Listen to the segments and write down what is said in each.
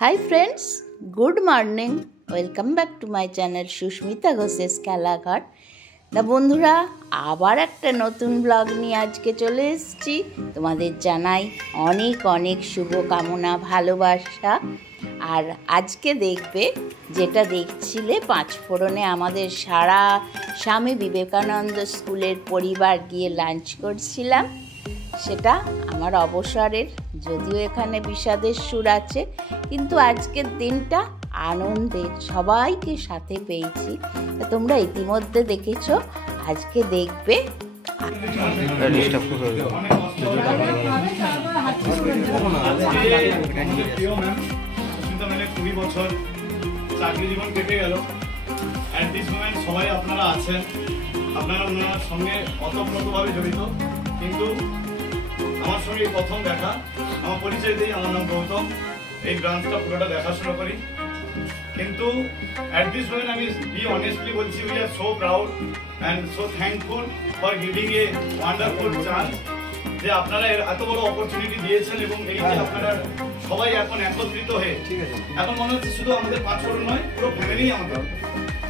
High friends, good morning. Welcome back to my channel Susmita Ghosh's Khelaghar. তা বন্ধুরা, আবার একটা নতুন ব্লগ নিয়ে আজকে চলে এসেছি। তোমাদের জানাই অনেক অনেক শুভকামনা, ভালোবাসা। আর আজকে দেখবে, যেটা দেখছিলে পাঁচফোড়নে আমাদের সারা স্বামী বিবেকানন্দ স্কুলের পরিবার গিয়ে লাঞ্চ করছিলাম, সেটা আমার অবসরের। যদিও এখানে বিষাদের সুর আছে, কিন্তু আজকের দিনটা আনন্দের, সবাইকে সাথে পেয়েছি। তোমরা ইতিমধ্যে দেখেছো, আজকে দেখবে। চাকরি জীবন কেটে গেল, অ্যাট দিস মোমেন্ট সবাই আপনারা আছেন, আপনারা ওনার সঙ্গে অতপ্রতভাবে জড়িত। কিন্তু আমার সঙ্গে প্রথম দেখা, আমার পরিচয় দিই, আমার নাম গৌতম, এই ব্রাঞ্চটা পুরোটা দেখাশোনা করি। কিন্তু অ্যাট দিস মোমেন্ট আমি অনেস্টলি বলছি, we are so proud and so thankful for giving a wonderful chance, যে আপনারা এত বড় অপরচুনিটি দিয়েছেন। এবং এই যে আপনারা সবাই এখন একত্রিত হয়ে, এখন মনে হচ্ছে শুধু আমাদের পাঁচফোড়ন নয়, পুরো ফ্যামিলি আমাদের।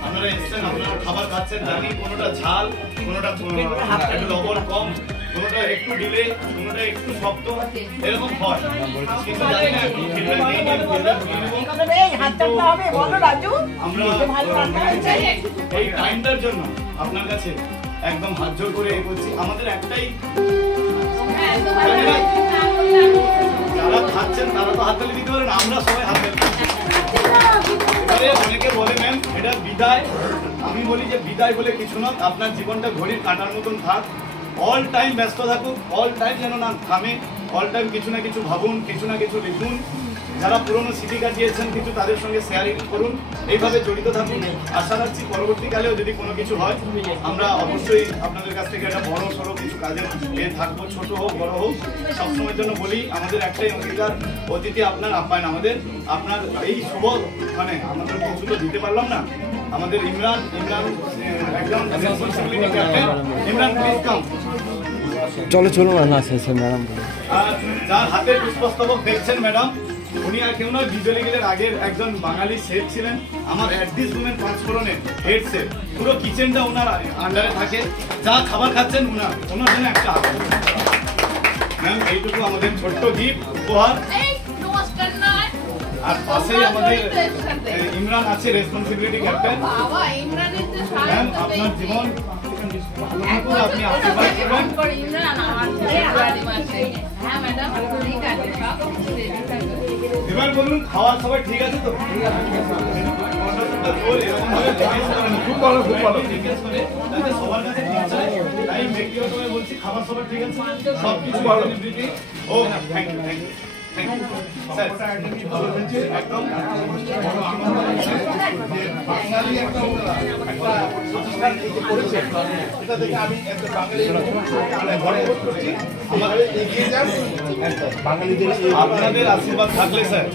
আপনারা এসছেন, আপনারা খাবার খাচ্ছেন, জানি কোনোটা ঝাল, কোনোটা একটু লবণ কম, কোনোটা একটু ডিলে, কোনোটা একটু শক্ত, এরকম হয়। কিন্তু জানি না এখন আমরা এই টাইমটার জন্য আপনার কাছে একদম হাত জোর করে এগোচ্ছি। আমাদের একটাই, যারা খাচ্ছেন তারা তো হাততালি দিতে পারেন, আমরা সবাই হাততালি দিচ্ছি। এবারে অনেকে বলে ম্যাম এটা বিদায়, আমি বলি যে বিদায় বলে কিছু না। আপনার জীবনটা ঘড়ির কাঁটার মতন থাক, অল টাইম ব্যস্ত থাকুক, অল টাইম যেন না থামে, অল টাইম কিছু না কিছু ভাবুন, কিছু না কিছু লিখুন। যারা পুরনো স্মৃতি কাটিয়েছেন কিছু, তাদের সঙ্গে শেয়ারিং করুন, এইভাবে জড়িত থাকুন। আশা রাখছি পরবর্তীকালেও যদি কোনো কিছু হয়, আমরা অবশ্যই আপনাদের কাছ থেকে একটা বড় সড়ো কিছু কাজের থাকবো, ছোট হোক বড় হোক। সবসময়ের জন্য বলি, আমাদের একটাই অঙ্গীকার, অতিথি আপনার আপ্যায়ন আমাদের। আপনার এই শুভ, মানে আমাদের কিছু তো দিতে পারলাম না, আমাদের ইমরান একদম responsibility captain. Imran please come. চলো না শেষ ম্যাডাম। আর যার হাতে পুষ্পস্তবক দেখছেন ম্যাডাম, উনি আর কেউ নয়, বিজলি গিলের আগের একজন বাঙালি শেফ ছিলেন। আমার অ্যাট দিস মোমেন্ট পাঁচফোড়নের হেড শেফ, পুরো কিচেনটা ওনার আন্ডারে থাকে। যা খাবার খাচ্ছেন ওনার জন্য একটা হাত। ম্যাম এইটুকু আমাদের ছোট্ট গিফট উপহার। আর পাশেই আমাদের ইমরান আছে, রেসপন্সিবিলিটি ক্যাপ্টেন। ম্যাম আপনার জীবন আপনি আশীর্বাদ করবেন। এবার বলুন, খাওয়ার সবাই ঠিক আছে তো? খুব ভালো, খুব ভালো। সবার কাছে ঠিক আছে, তাই ব্যক্তিগতভাবে বলছি, খাবার সবার ঠিক আছে, সবকিছু ভালো। ও থ্যাংক ইউ, থ্যাংক ইউ। আপনাদের আশীর্বাদ থাকলে স্যার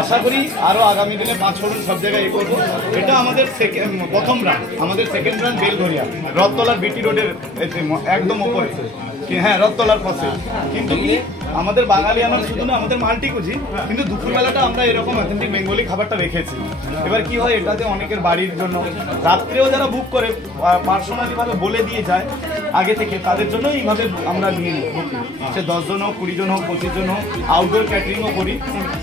আশা করি আরো আগামী দিনে পাঁচফোড়ন সব জায়গায় এ করবো। এটা আমাদের প্রথম ব্রাঞ্চ, আমাদের সেকেন্ড ব্রাঞ্চ বেলঘরিয়া, রথতলার বিটি রোডের একদম ওপরে। হ্যাঁ, রথতলার পাশে। কিন্তু কি আমাদের বাঙালি আনার শুধু না, আমাদের মাল্টিকুজি, কিন্তু দুপুরবেলাটা আমরা এরকম অথেন্টিক বেঙ্গলি খাবারটা রেখেছি। এবার কি হয়, এটাতে অনেকের বাড়ির জন্য, রাত্রেও যারা বুক করে পার্সোনালিভাবে বলে দিয়ে যায় আগে থেকে, তাদের জন্য এইভাবে আমরা নিয়ে নিই। সে 10 জন হোক, 20 জন হোক, 25 জন হোক, আউটডোর ক্যাটারিংও করি।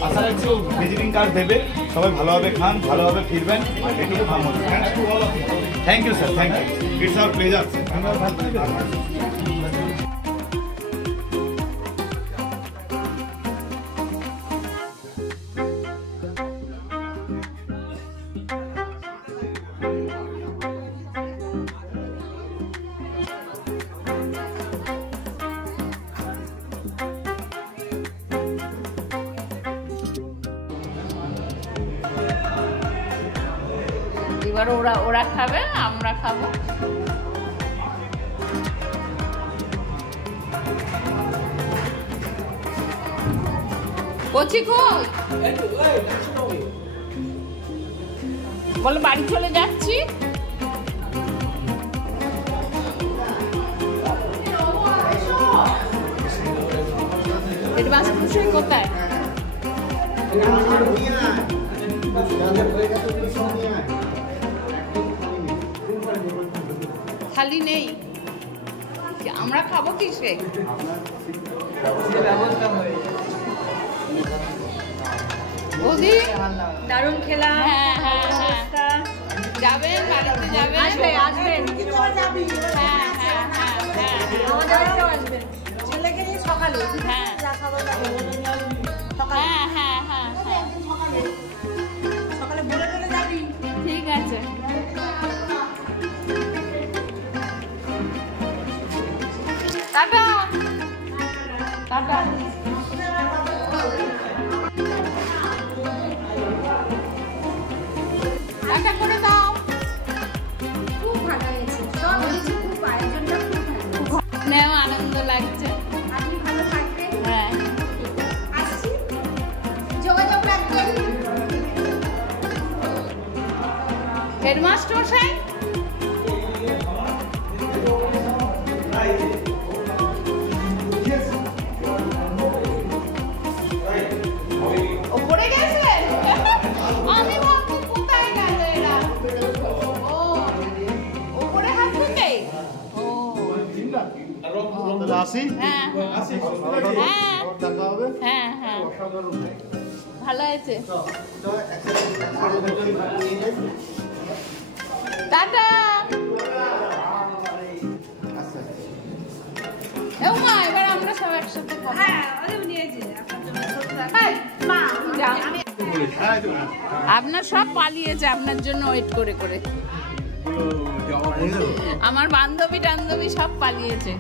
আশা রাখছি ভিজিটিং কার্ড দেবে, সবাই ভালোভাবে খান, ভালোভাবে ফিরবেন, এটুকু ভাবুন। Thank you sir, thank you, it's our pleasure. এবার ওরা খাবে, আমরা খাবো। কচি কই বলে বাড়ি চলে যাচ্ছি। পেট মাছ কোথায়? খালি নেই, আমরা খাবো কিসে? বৌদি দারুণ খেলা। হ্যাঁ হ্যাঁ হ্যাঁ, যাবেন বাড়িতে যাবেন, আসবেন আসবেন। হ্যাঁ হ্যাঁ হ্যাঁ হ্যাঁ, আসবেন ছেলেকে নিয়ে সকালে। হ্যাঁ হ্যাঁ হ্যাঁ হ্যাঁ হ্যাঁ, সকালে বলে বলে যাবি। ঠিক আছে। Tata tata. টাটা করে দাও। খুব ভালো হয়েছে, সব কিছু খুব আয়োজনটা খুব ভালো। নেও, আনন্দ লাগছে। আপনি ভালো থাকবেন। হ্যাঁ, আসছি, যোগাযোগ রাখবেন। হেডমাস্টার মশাই, ওপরে গেছে? আমি ভাবছি কোথায় গেল এরা। ও, ওপরে হাত থেকে? ও, আসি। হ্যাঁ হ্যাঁ হ্যাঁ হ্যাঁ, ভালো হয়েছে। টাটা। মা, এবার আমরা সব একসাথে খাবো। আপনার সব পালিয়েছে আপনার জন্য ওয়েট করে করে। আমার বান্ধবী টান্ধবী সব পালিয়েছে।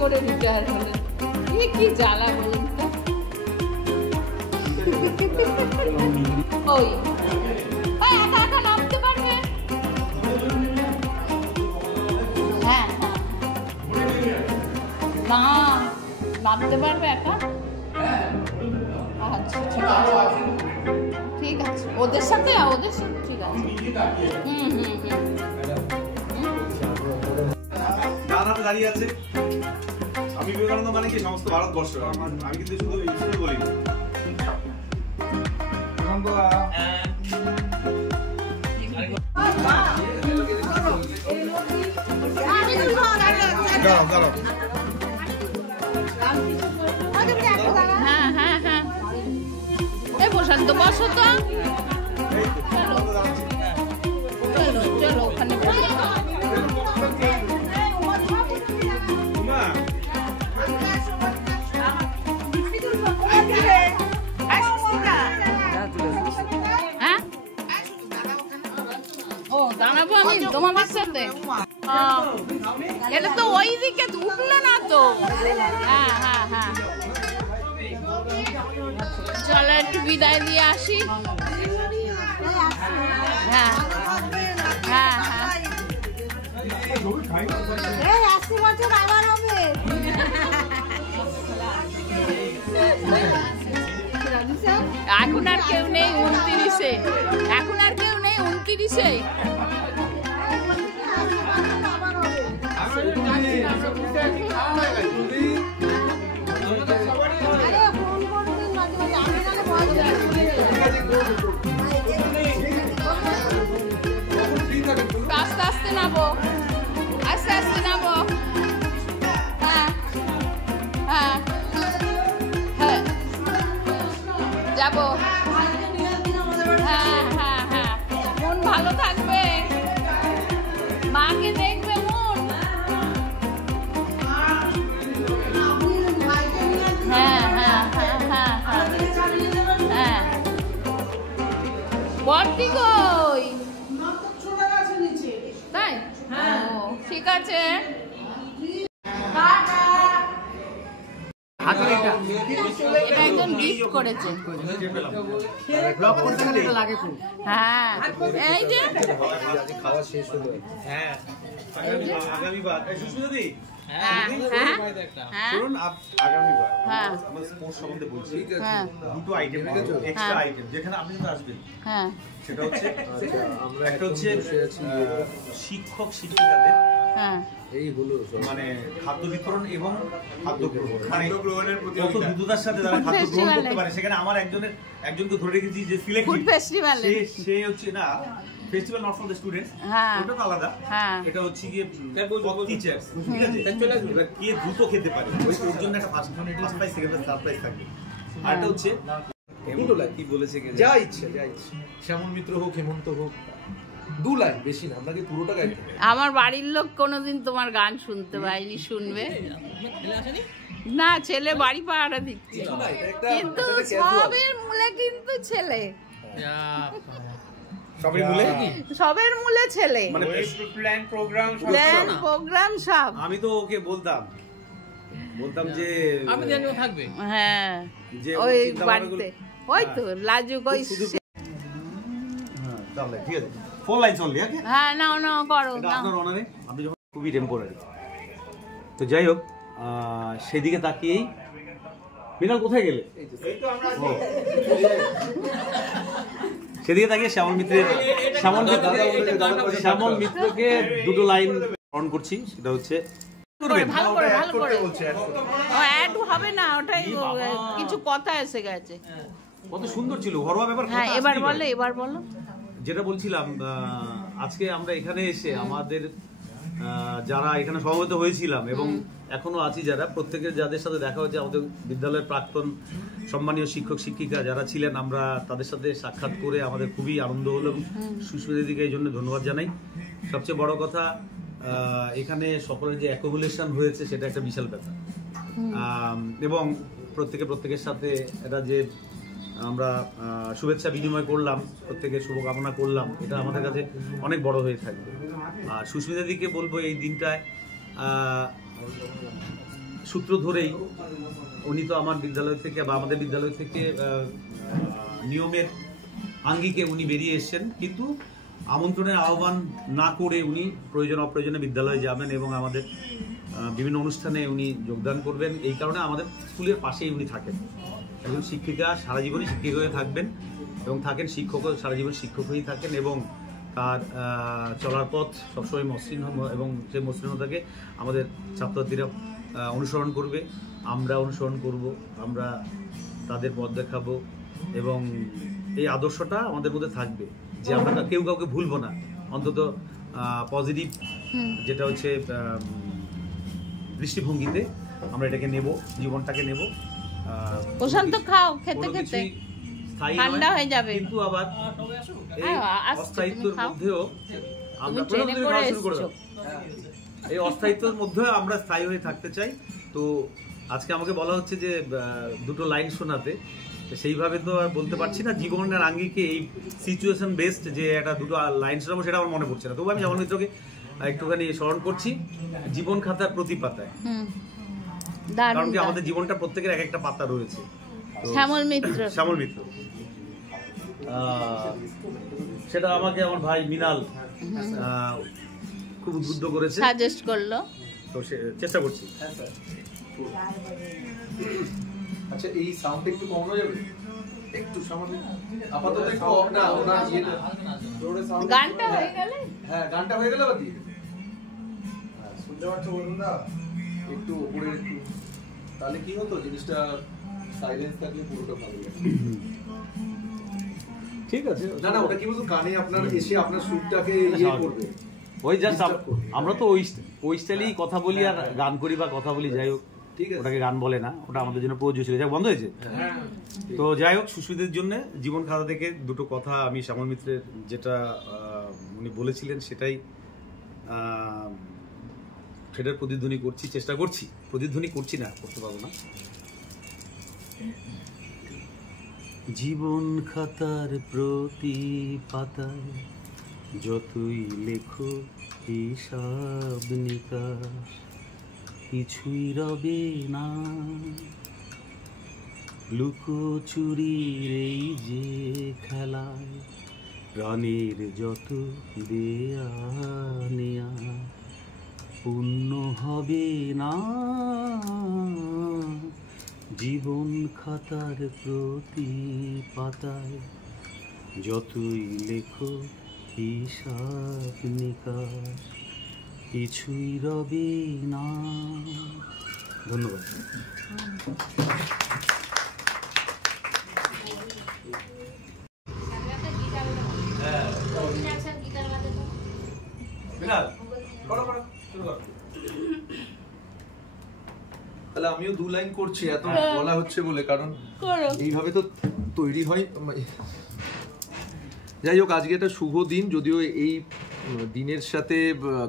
করে রিটায়ার হলেন, কি জ্বালা বলুন তো। ওই একা একা নামতে পারবে? হ্যাঁ হ্যাঁ, না নামতে পারবে একা? আচ্ছা ঠিক আছে ঠিক আছে, ওদের সাথে ঠিক আছে। হুম হুম হুম, দাঁড়িয়ে আছে স্বামী বিবেকানন্দ মানে কি সমস্ত ভারতবর্ষ। আমি কিন্তু শুধু ইউসুফে বলি না। হ্যাঁ হ্যাঁ হ্যাঁ, এই বসন্ত বসো তো, চলো চলো ওখানে বসো। ও, দাঁড়াবো আমি তোমাদের সাথে? এটা তো ওই দিকে উঠলো না তো। হ্যাঁ হ্যাঁ হ্যাঁ, চলো একটু বিদায় দিয়ে আসি। হ্যাঁ হ্যাঁ হ্যাঁ, এখন আর কেউ নেই 29-এ, এখন আর কেউ নেই 29-এ। আস্তে আস্তে নামো, আস্তে আস্তে নামো। হ্যাঁ হ্যাঁ হ্যাঁ, যাবো। হ্যাঁ হ্যাঁ হ্যাঁ, মন ভালো থাকবে, মাকে দেখবে মন। হ্যাঁ হ্যাঁ হ্যাঁ হ্যাঁ হ্যাঁ, বড়দি কই? তাই? ও, ঠিক আছে। এটা একজন গিফট করেছে। হ্যাঁ, এই যে শেষ হলো। হ্যাঁ আগামীবার সুস্মিতাদি শুনুন আগামীবার হ্যাঁ। আমরা স্পোর্টস সম্বন্ধে বলছি। হ্যাঁ দুটো আইটেম এক্সট্রা আইটেম যেখানে আপনি কিন্তু আসবেন হ্যাঁ সেটা হচ্ছে আমরা একটা হচ্ছে বসে আছি, শিক্ষক শিক্ষিকাদের হ্যাঁ এই হলো সব। মানে খাদ্য বিতরণ এবং খাদ্য গ্রহণ মানে খাদ্য গ্রহণের কত প্রতিযোগিতা। দ্রুততার সাথে তারা Food খাদ্য গ্রহণ festival-এ। করতে পারে সেখানে আমার একজনকে ধরে রেখেছি যে সিলেক্ট ফুড ফেস্টিভ্যালে সে হচ্ছে না festival not for the students হ্যাঁ ওটা তো আলাদা হ্যাঁ এটা হচ্ছে গিয়ে টিচার ঠিক আছে এবার কে দ্রুত খেতে পারে ওর জন্য একটা first prize second prize third prize থাকবে আরটা হচ্ছে দুটো লাইন কি বলেছে কে যা ইচ্ছে যা ইচ্ছে, শ্যামল মিত্র হোক হেমন্ত হোক, 2 লাইন বেশি না, আপনাকে পুরোটা গাইতে হবে। আমার বাড়ির লোক কোনোদিন তোমার গান শুনতে পায়নি, শুনবে না, ছেলে বাড়ি পাহারা দিচ্ছে কিছু না, এটা একটা কিন্তু এটা একটা casual। সবের মূলে কিন্তু ছেলে, সবাই বলে সবের মূলে ছেলে, মানে প্ল্যান প্রোগ্রাম প্ল্যান প্রোগ্রাম সব। আমি তো ওকে বলতাম যে আমি জানি ও থাকবে। হ্যাঁ যে ওই চিন্তা বাড়িতে ওই তো লাজুক ওই হ্যাঁ তাহলে ঠিক আছে 4 লাইনস অনলি ওকে হ্যাঁ নাও নাও করো এটা নাও। আপনার অনারে আপনি যখন খুবই টেম্পোরারি তো যাই হোক সেদিকে তাকিয়েই মিনাল কোথায় গেলে ও। সেদিকে তাকিয়ে শ্যামল মিত্রকে দুটো লাইন অন করছি সেটা হচ্ছে ভালো করে ভালো করে বলছে ও অ্যাড হবে না, ওটাই কিছু কথা এসে গেছে। কত সুন্দর ছিল ঘরোয়া ব্যাপার হ্যাঁ কথা এবার আসলেই বলো পারে। এবার বলো। যেটা বলছিলাম আজকে আমরা এখানে এসে আমাদের যারা এখানে সমবেত হয়েছিলাম এবং এখনো আছি যারা প্রত্যেকের যাদের সাথে দেখা হচ্ছে আমাদের বিদ্যালয়ের প্রাক্তন সম্মানীয় শিক্ষক শিক্ষিকা যারা ছিলেন আমরা তাদের সাথে সাক্ষাৎ করে আমাদের খুবই আনন্দ হলো এবং সুস্মিতাদিকে এই জন্য ধন্যবাদ জানাই। সবচেয়ে বড় কথা এখানে সকলের যে অ্যাকোমোডেশন হয়েছে সেটা একটা বিশাল ব্যাপার এবং প্রত্যেকের সাথে এটা যে আমরা শুভেচ্ছা বিনিময় করলাম, প্রত্যেকের শুভকামনা করলাম, এটা আমাদের কাছে অনেক বড় হয়ে থাকবে। আর সুস্মিতাদিকে বলবো এই দিনটায় সূত্র ধরেই উনি তো আমার বিদ্যালয় থেকে বা আমাদের বিদ্যালয় থেকে নিয়মের আঙ্গিকে উনি বেরিয়ে এসেছেন, কিন্তু আমন্ত্রণের আহ্বান না করে উনি প্রয়োজন অপ্রয়োজনে বিদ্যালয়ে যাবেন এবং আমাদের বিভিন্ন অনুষ্ঠানে উনি যোগদান করবেন। এই কারণে আমাদের স্কুলের পাশেই উনি থাকেন। একজন শিক্ষিকা সারা জীবনই শিক্ষিকা হয়ে থাকবেন এবং থাকেন, শিক্ষকও সারা জীবন শিক্ষক হয়েই থাকেন এবং তার চলার পথ সবসময় মসৃণ এবং সেই মসৃণতাকে আমাদের ছাত্রছাত্রীরা অনুসরণ করবে, আমরা অনুসরণ করব, আমরা তাদের পথ দেখাবো এবং এই আদর্শটা আমাদের মধ্যে থাকবে যে আমরা কেউ কাউকে ভুলবো না, অন্তত পজিটিভ যেটা হচ্ছে দৃষ্টিভঙ্গিতে আমরা এটাকে নেব, জীবনটাকে নেব। প্রশান্ত খাও খেতে খেতে ঠান্ডা হয়ে যাবে, কিন্তু আবার এই অস্থায়িত্বের মধ্যেও আমরা ট্রেনে করে এসেছো। এই অস্থায়িত্বের মধ্যেও আমরা স্থায়ী হয়ে থাকতে চাই। তো আজকে আমাকে বলা হচ্ছে যে দুটো লাইন শোনাতে, সেইভাবে তো আর বলতে পারছি না। জীবনের আঙ্গিকে এই সিচুয়েশন বেসড যে একটা দুটো লাইন শোনাবো সেটা আমার মনে পড়ছে না, তবু আমি শ্যামল মিত্রকে একটুখানি স্মরণ করছি জীবন খাতার প্রতি পাতায়, কারণ কি আমাদের জীবনটা প্রত্যেকের এক একটা পাতা রয়েছে। শ্যামল মিত্র সেটা আমাকে আমার ভাই মিনাল খুব উদ্বুদ্ধ করেছে, সাজেস্ট করলো, তো চেষ্টা করছি। আচ্ছা এই সাউন্ডটা একটু কমানো যাবে একটু সামান্য, আপাতত একটু অফ না, ওনার ইয়েটা জোরে সাউন্ড গানটা হয়ে গেলে হ্যাঁ গানটা হয়ে গেলে বাকি শুনতে পাচ্ছ বলুন না একটু উপরে একটু, তাহলে কি হতো জিনিসটা সাইলেন্স থাকলে পুরোটা ভালো লাগে। ঠিক আছে, না না ওটা কি বলতো কানে আপনার এসে আপনার সুরটাকে ইয়ে করবে, ওই জাস্ট আমরা তো ওই স্টাইলেই কথা বলি আর গান করি বা কথা বলি, যাই হোক ঠিক আছে, ওটাকে গান বলে না, ওটা আমাদের জন্য প্রযোজ্য ছিল, যাই বন্ধ হয়েছে। তো যাই হোক সুস্মিতার জন্য জীবন খাতা থেকে দুটো কথা আমি শ্যামল মিত্রের যেটা উনি বলেছিলেন সেটার প্রতিধ্বনি করছি, চেষ্টা করছি, প্রতিধ্বনি করছি না, করতে পারবো না। জীবন খাতার প্রতি পাতায় যতই লেখো হিসাব নিকাশ কিছুই রবে না, লুকোচুরির এই যে খেলায় প্রাণের যত দেয়া নেয়া পূর্ণ হবে না, জীবন খাতার প্রতি পাতায় যতই লেখো হিসাব নিকাশ কিছুই রবে না। ধন্যবাদ। তাহলে আমিও 2 লাইন করছি, এত বলা হচ্ছে বলে, কারণ এইভাবে তো তৈরি হয়। যাই হোক, আজকে একটা শুভ দিন, যদিও এই দিনের সাথে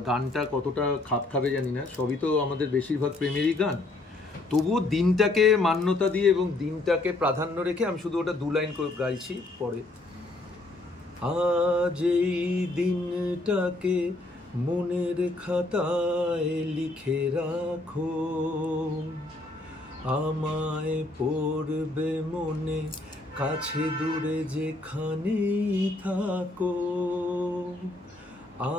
গানটা কতটা খাপ খাবে জানি না, সবই তো আমাদের বেশিরভাগ প্রেমেরই গান, তবুও দিনটাকে মান্যতা দিয়ে এবং দিনটাকে প্রাধান্য রেখে আমি শুধু ওটা 2 লাইন করে গাইছি। পরে আজ এই দিনটাকে মনের খাতায় লিখে রাখো, আমায় পড়বে মনে কাছে দূরে যেখানেই থাকো।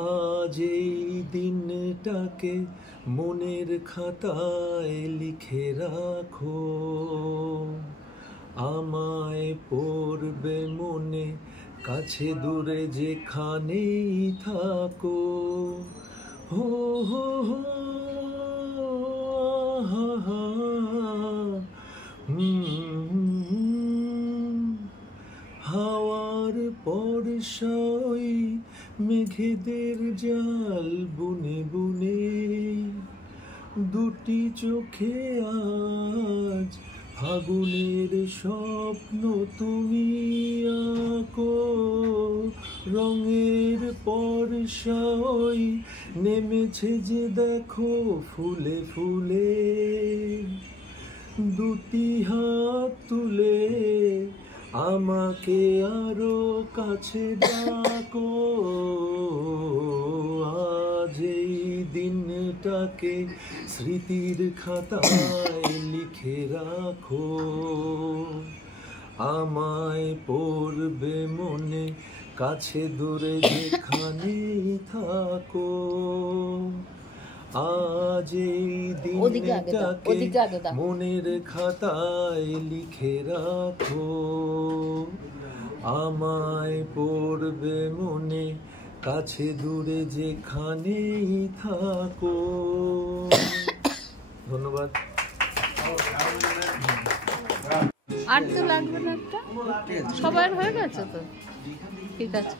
আজ এই দিনটাকে মনের খাতায় লিখে রাখো, আমায় পড়বে মনে কাছে দূরে যেখানেই থাকো। হো হো হো হা হা, হাওয়ার পরশাই মেঘেদের জাল বুনে বুনে, দুটি চোখে আজ ফাগুনের স্বপ্ন তুমি আঁকো। রঙের পরশাই নেমেছে যে দেখো ফুলে ফুলে, দুটি হাত তুলে আমাকে আরো কাছে ডাকো। আজ এই দিনটাকে স্মৃতির খাতায় লিখে রাখো, আমায় পড়বে মনে কাছে দূরে যেখানেই থাকো। আজ এই দিনটাকে মনের খাতায় লিখে রাখো, আমায় পড়বে মনে কাছে দূরে যেখানেই থাকো। ধন্যবাদ। আর তো লাগবে না, একটা সবার হয়ে গেছে তো, ঠিক আছে।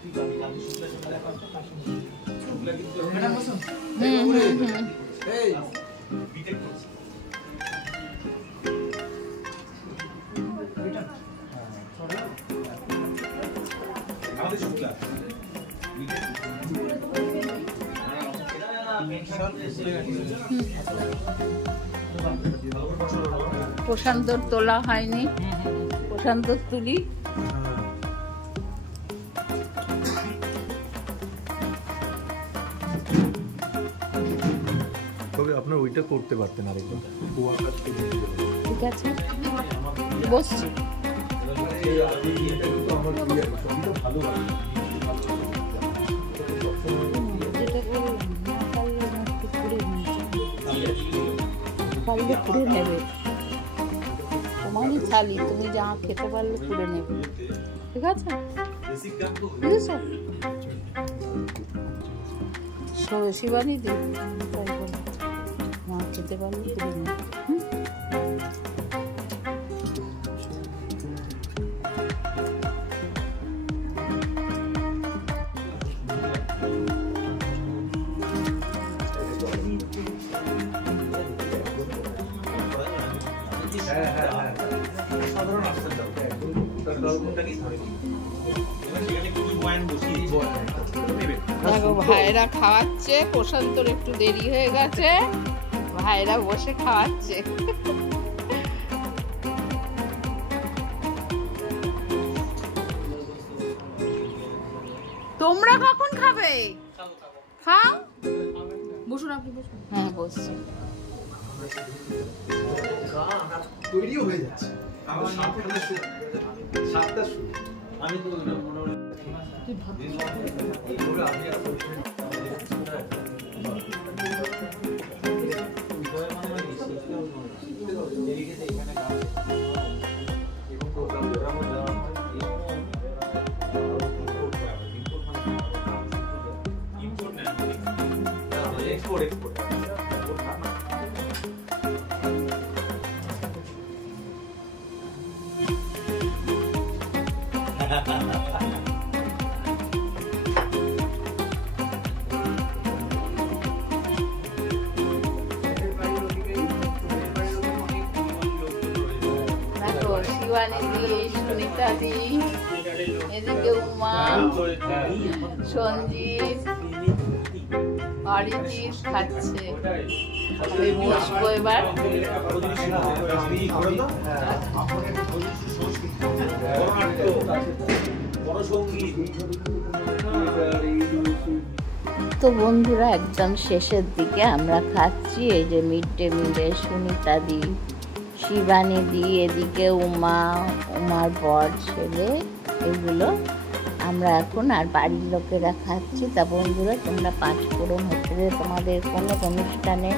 প্রশান্তর তোলা হয়নি, প্রশান্তর তুলি। তবে আপনার ওইটা করতে পারতেন আরেকবার, ঠিক আছে, বসছি। পারলে পুড়ে নেবে, তোমারই থালি, তুমি যা খেতে পারলে পুড়ে নেবে, ঠিক আছে? বুঝেছো? শিবানী দি তাই বলে, মা খেতে পারলে পুড়ে নেবে। দেখো ভাইরা খাওয়াচ্ছে, প্রশান্তর একটু দেরি হয়ে গেছে, ভাইরা বসে খাওয়াচ্ছে। তোমরা কখন খাবে? খাও, বসুন আপনি, বসুন। হ্যাঁ বসছি। তৈরিও হয়ে যাচ্ছে। আমি তো শিবানী দি, সুনিতা দি, এদিকে উমা, সঞ্জিত, অরিজিৎ খাচ্ছে। আমি বসবো এবার। তো বন্ধুরা একদম শেষের দিকে আমরা খাচ্ছি। এই যে মিড ডে মিলে সুনিতা দি, শিবানী দি, এদিকে উমা, উমার বর ছেলে, এগুলো আমরা এখন আর বাড়ির লোকেরা খাচ্ছি। তা বন্ধুরা তোমরা পাঁচফোড়ন হোটেলে তোমাদের কোনো অনুষ্ঠানে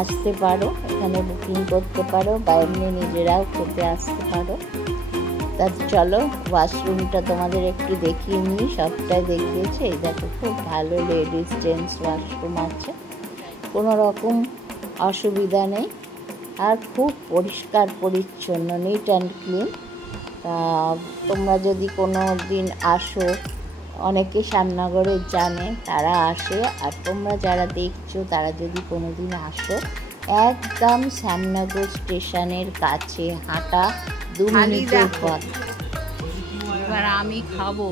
আসতে পারো, এখানে বুকিং করতে পারো বা এমনি নিজেরাও খেতে আসতে পারো। তা চলো ওয়াশরুমটা তোমাদের একটু দেখিয়ে নিই। সবটাই দেখিয়েছে। এই দেখো খুব ভালো লেডিস জেন্টস ওয়াশরুম আছে, কোনো রকম অসুবিধা নেই, আর খুব পরিষ্কার পরিচ্ছন্ন, নিট অ্যান্ড ক্লিন। তা তোমরা যদি কোনো দিন আসো, অনেকে শ্যামনগরে জানে তারা আসে, আর তোমরা যারা দেখছো তারা যদি কোনো দিন আসো, একদম শ্যামনগর স্টেশনের কাছে, হাঁটা 2 মিনিটের পথ। এবার আমি খাবো।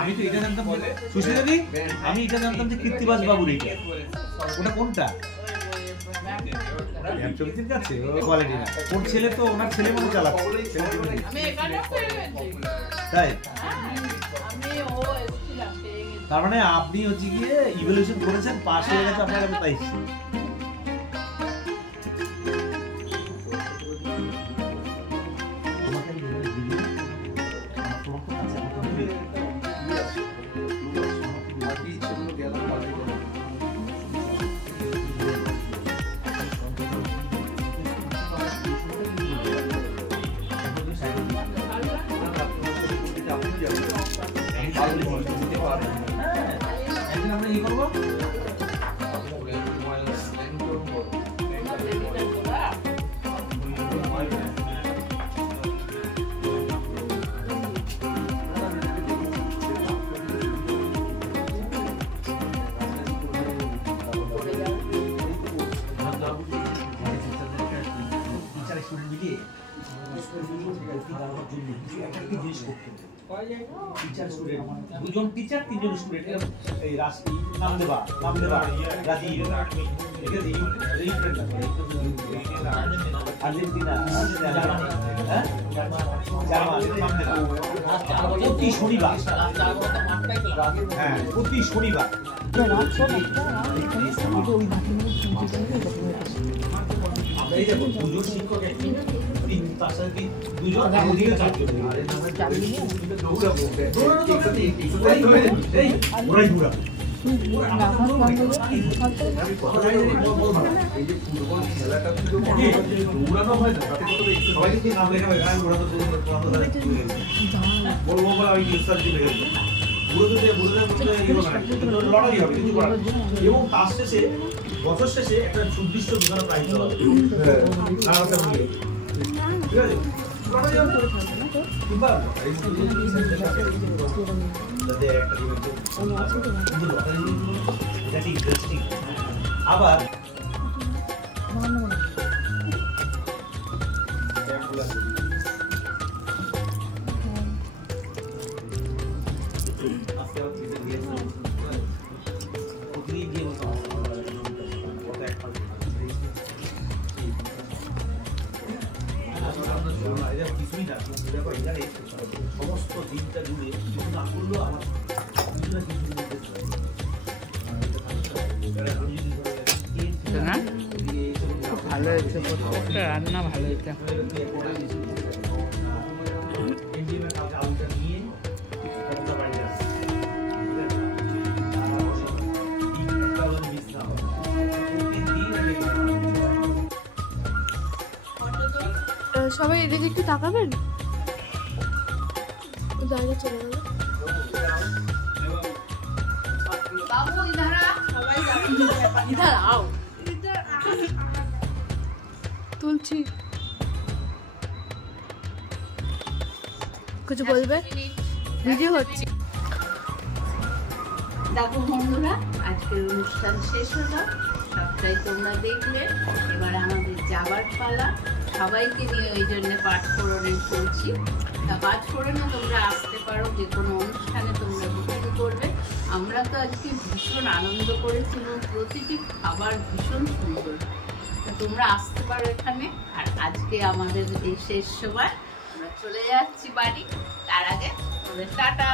আমি তো এটা জানতাম, সুশীলা দি, আমি এটা জানতাম যে কীর্তিবাস বাবুর এটা, ওটা কোনটা? চলতির কাছে কোয়ালিটি না, ওর ছেলে তো ওনার ছেলে মনে চালাচ্ছে তাই। তার মানে আপনি হচ্ছে গিয়ে ইভ্যালুয়েশন করেছেন, পাস হয়ে গেছে আপনার কাছে, তাই আমরা কি করবো? দুজন টিচার, তিনজন স্টুডেন্ট, এই নাম দেবা রাজীব, আর্জেন্টিনা, প্রতি শনিবার, হ্যাঁ প্রতি শনিবার আমরা এই দেখো দুজন শিক্ষক, তার সাথে দুজন, ওদিকে চারজন, ওরাই দৌড়াবো। এবং তার শেষে বছর শেষে একটা সুদৃষ্ট দোকানে প্রাইজ দেওয়া হবে, ঠিক আছে? আবার সমস্ত দিনটা জুড়ে কিছু না করলেও আমার ভালো হয়েছে, প্রত্যেকটা রান্না ভালো হয়েছে। সবাই এদিকে একটু তাকাবেন, জায়গা চলে গেল। তুলছি, কিছু বলবে? ভিডিও হচ্ছে। দেখো বন্ধুরা, আজকের অনুষ্ঠান শেষ হলো, সবটাই তোমরা দেখলে। এবার আমাদের যাবার পালা, সবাইকে নিয়ে ওই জন্য পাঠফোড়নে চলছি। তা পাঠফোড়নে তোমরা আসতে পারো, যে কোনো অনুষ্ঠানে তোমরা বুকিং করবে। আমরা তো আজকে ভীষণ আনন্দ করেছি এবং প্রতিটি খাবার ভীষণ সুন্দর। তোমরা আসতে পারো এখানে। আর আজকে আমাদের এই শেষ সময়, আমরা চলে যাচ্ছি বাড়ি। তার আগে তোমাদের টাটা।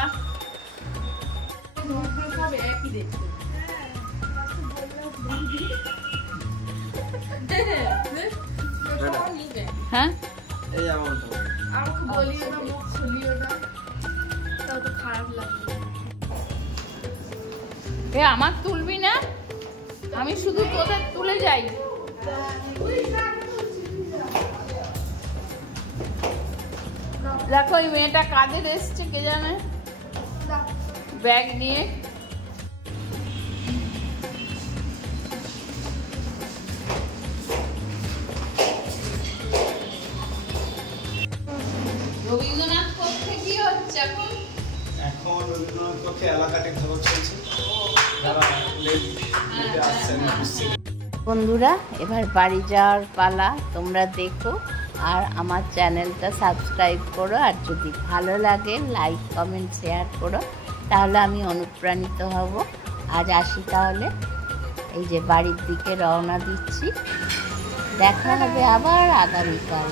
হ্যাঁ, আমার তুলবি না, আমি শুধু তোদের তুলে যাই। দেখো এই মেয়েটা কাঁধে এসছে, কে জানে, ব্যাগ নিয়ে। রবীন্দ্রনাথ কক্ষে কি হচ্ছে এখন? এখন রবীন্দ্রনাথ কক্ষে এলাকাটে খবর চলছে, যারা বন্ধুরা এবার বাড়ি যাওয়ার পালা, তোমরা দেখো আর আমার চ্যানেলটা সাবস্ক্রাইব করো। আর যদি ভালো লাগে লাইক কমেন্ট শেয়ার করো, তাহলে আমি অনুপ্রাণিত হব। আজ আসি তাহলে। এই যে বাড়ির দিকে রওনা দিচ্ছি। দেখা হবে আবার আগামীকাল।